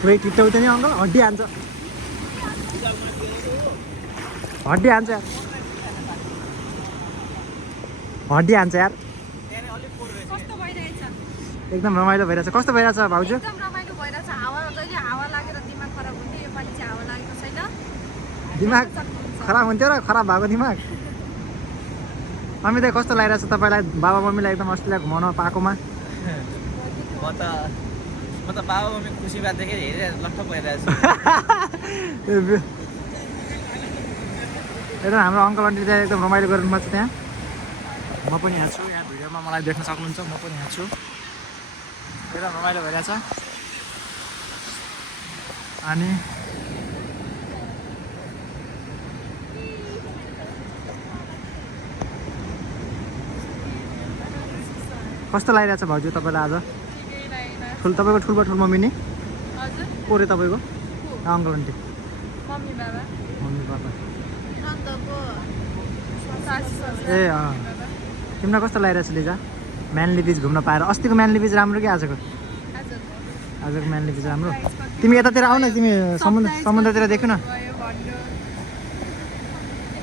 पुरै टिप्टाउँदैन नि अङ्कल हड्डी हान्छ हड्डी हान्छ यार हड्डी हान्छ यार एकदम रमाइलो भइरहेछ कस्तो भइरहेछ भाउजू एकदम रमाइलो भइरहेछ हावा जहिले हावा लागेर दिमाग खराब हुन्थ्यो योपालि चाहिँ हावा लागेको छैन दिमाग खराब हुन्थ्यो र खराब भएको दिमाग अमित कस्तो लागिरहेछ तपाईँलाई बाबा मम्मीलाई एकदम अस्ट्रेलिया घुमाउन पाएकोमा म त बाबा मम्मी खुसी भएर देखेर हेरेर लट्ठ भइरहेछ एकदम हाम्रो अङ्कल आन्टी चाहिँ एकदम रमाइलो गर्नुभएको छ त्यहाँ म पनि यहाँ छु यहाँ भिडियोमा मलाई देख्न सक्नुहुन्छ म पनि यहाँ छु एकदम रमाइलो भइरहेछ अनि कस्तो लागिरहेछ भाउजू तपाईँलाई आज तपाईँको ठुलो मम्मी नि को रे तपाईँको अङ्कल आन्टी मम्मी बाबा ए अँ तिमीलाई कस्तो लागिरहेछ लिजा म्यानली बिच घुम्न पाएर अस्तिको म्यानली बिच राम्रो कि आजको म्यानली बिच राम्रो तिमी यतातिर आऊ न तिमी समुद्रतिर देख्नु न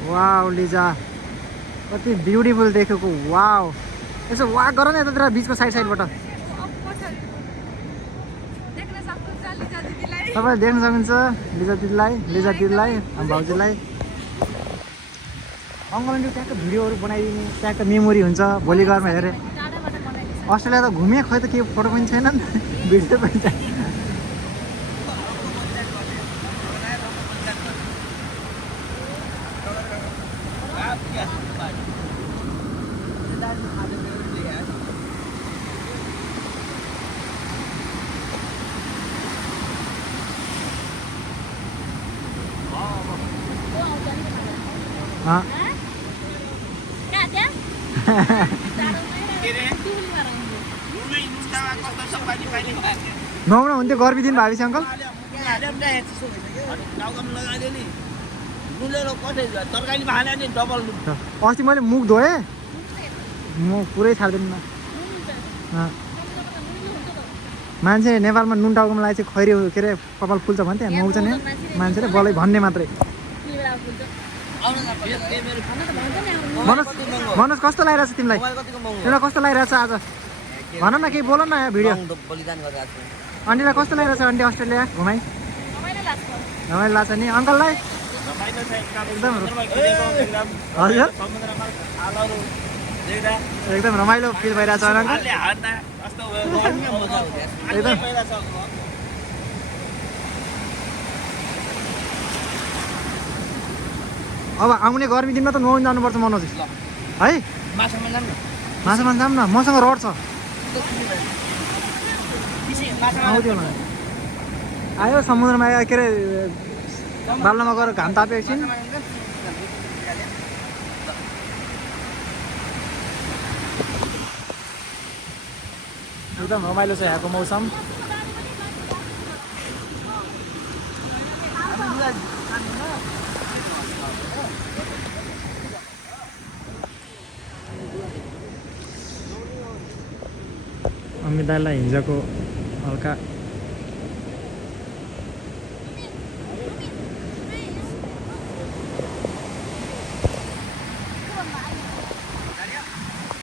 वाउ लिजा कति ब्युटिफुल देखेको वाउ यसो वाक गर न यतातिर बिचको साइडबाट तपाईँ देख्न सक्नुहुन्छ लिजा दिदीलाई भाउजूलाई अङ्कल आन्टी त्यहाँको भिडियोहरू बनाइदिने त्यहाँको मेमोरी हुन्छ भोलि घरमा हेरेँ अस्ट्रेलिया त घुमेँ खोइ त केही फोटो पनि छैन नि त भिडियो पनि छैन नुहाउन हुन्थ्यो गर्मी दिन भावी अङ्कल अस्ति मैले मुख धोएँ म पुरै छाड्दिनँ मान्छे नेपालमा नुन टाउकोमा लागि चाहिँ खैरी के अरे कपाल फुल्छ भने त्यहाँ नुहाउँछ नि मान्छेले बलै भन्ने मात्रै मनोज कस्तो लागिरहेछ तिमीलाई कस्तो लागिरहेछ आज भन न केही बोल न यहाँ भिडियो आन्टीलाई कस्तो लागिरहेछ आन्टी अस्ट्रेलिया घुमाइ रमाइलो लाग्छ नि अङ्कललाई एकदम हजुर एकदम रमाइलो फिल भइरहेछ अङ्कल एकदम अब आउने गर्मी दिनमा त नुहाउनु जानुपर्छ मनोज है माछामा जाऊँ न मसँग रड छ आउँथ्यो आयो समुद्रमा के अरे बाल्नमा गएर घाम ताप्यो एकछिन एकदम रमाइलो छ यहाँको मौसम अमित दाइलाई हिजोको हल्का